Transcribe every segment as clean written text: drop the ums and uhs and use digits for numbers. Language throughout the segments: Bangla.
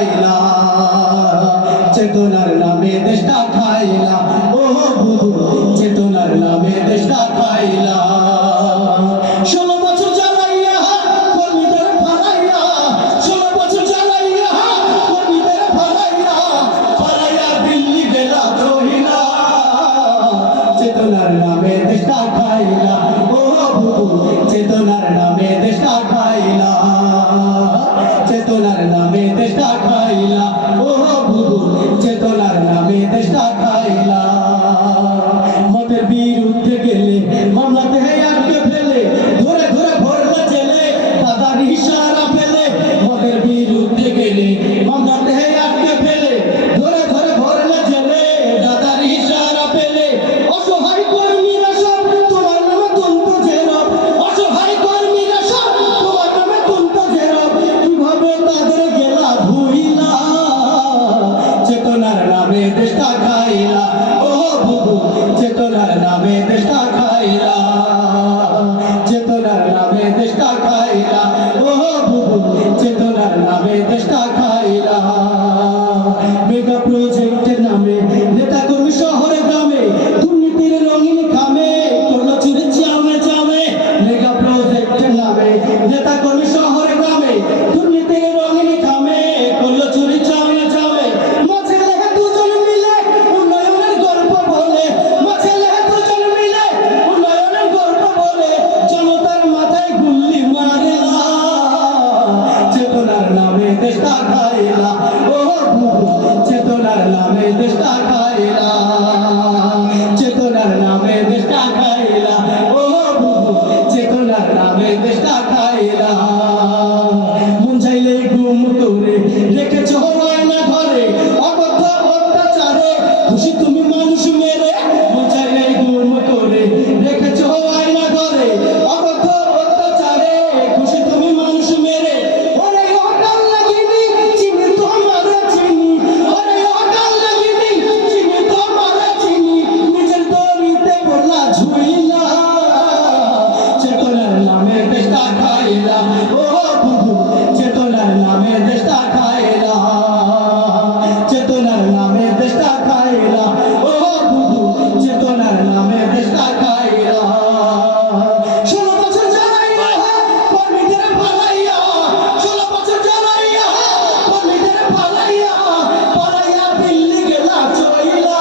খাইলা, চেতনার নামে দেশটা খাইলা, ও বুধু চেতনার নামে দেশটা খাইলা। 16 বছর জ্বালাইয়া কর্মীদের ফালাইয়া, 16 বছর জ্বালাইয়া কর্মীদের ফালাইয়া, ফালাইয়া দিল্লি গেলা রহিলা, চেতনার নামে দেশটা খাইলা, ও বুধু চেতনার নামে দেশটা খাইলা, চেতনার নামে দেশটা খাইলা, ও বুধু চেতনার নামে দেশটা খাইলা। মতের বিরুদ্ধে গেলে মামলাতে আটকে ফেলে, ধরে ধরে ভরলে জেলে, দাদার ইশারা ফেলে। মতের বিরুদ্ধে গেলে মামলাতে আটকে ফেলে, ধরে ধরে ভরলে জেলে, দাদার ইশারা ফেলে। অসহায় কর্মীরা সব তোমার নামে তুলতো জেরব, অসহায় কর্মীরা সব তোমার নামে তুলতো জেরব। কিভাবে তাদের গেলা ভুইলা, চেতনার নামে দেশটা খাইলা, ও বুবু চেতনার নামে দেশটা খাইলা, চেতনার নামে দেশটা খাইলা, ও বুবু চেতনার নামে দেশটা খাইলা। মেগা প্রজেক্টের নামে নেতা কর্মী শহরে গ্রামে দুর্নীতির রঙিন খামে করলো চুরি চামে চামে। মেগা প্রজেক্টের নামে নেতা কর্মী শহরে গ্রামে দুর্নীতির রঙিন খামে করলো চুরি চামে চামে। মাঝে লেখা দুজন মিলে উন্নয়নের গল্প বলে, মাঝে লেখা দুজন মিলে উন্নয়নের গল্প বলে, জনতার মাথায় গুল্লি মারেলা, চেতনার নামে দেশটা খাইলা, ও বুবু চেতনার নামে দেশটা খাইলা, চেতনার নামে দেশটা খাইলা, ও বুবু চেতনার নামে দেশটা খাইলা। মন চাইলে গুম করে রেখেছ আয়না ঘরে, অকথ্য অত্যাচারে খুশি তুমি মানুষ মেরে। মন চাইলে গুম করে রেখেছ আয়না ঘরে, অকথ্য অত্যাচারে খুশি তুমি মানুষ মেরে। ওরে অকাল লাগিনি চিনি তোমার চিনি, ওরে অকাল লাগিনি চিনি তোমার চিনি, নিজের দড়িতে পড়লা ঝুইলা, চেতনার নামে দেশটা খাইলা, ও বুবু চেতনার নামে দেশটা খাইলা, চেতনার নামে দেশটা খাইলা, ও বুবু চেতনার নামে দেশটা খাইলা। 16 বছর জ্বালাইয়া কর্মীদের ফালাইয়া, 16 বছর জ্বালাইয়া কর্মীদের ফালাইয়া, ফালাইয়া দিল্লি গেলা চইলা,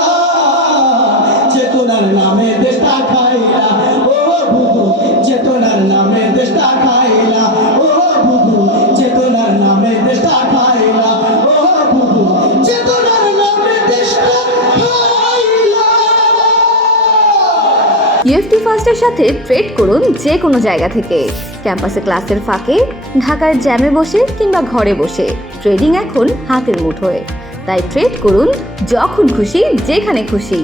চেতনার নামে দেশটা খাইলা, ও বুবু চেতনার নামে দেশটা খাইলা, ও বুবু চেতনার নামে দেশটা খাইলা, ও বুবু চেতনার নামে দেশটা খাইলা। ইউএফটি ফার্স্টের সাথে ট্রেড করুন যে কোনো জায়গা থেকে, ক্যাম্পাসে ক্লাসের ফাঁকে, ঢাকার জ্যামে বসে কিংবা ঘরে বসে। ট্রেডিং এখন হাতের মুঠোয়, তাই ট্রেড করুন যখন খুশি যেখানে খুশি।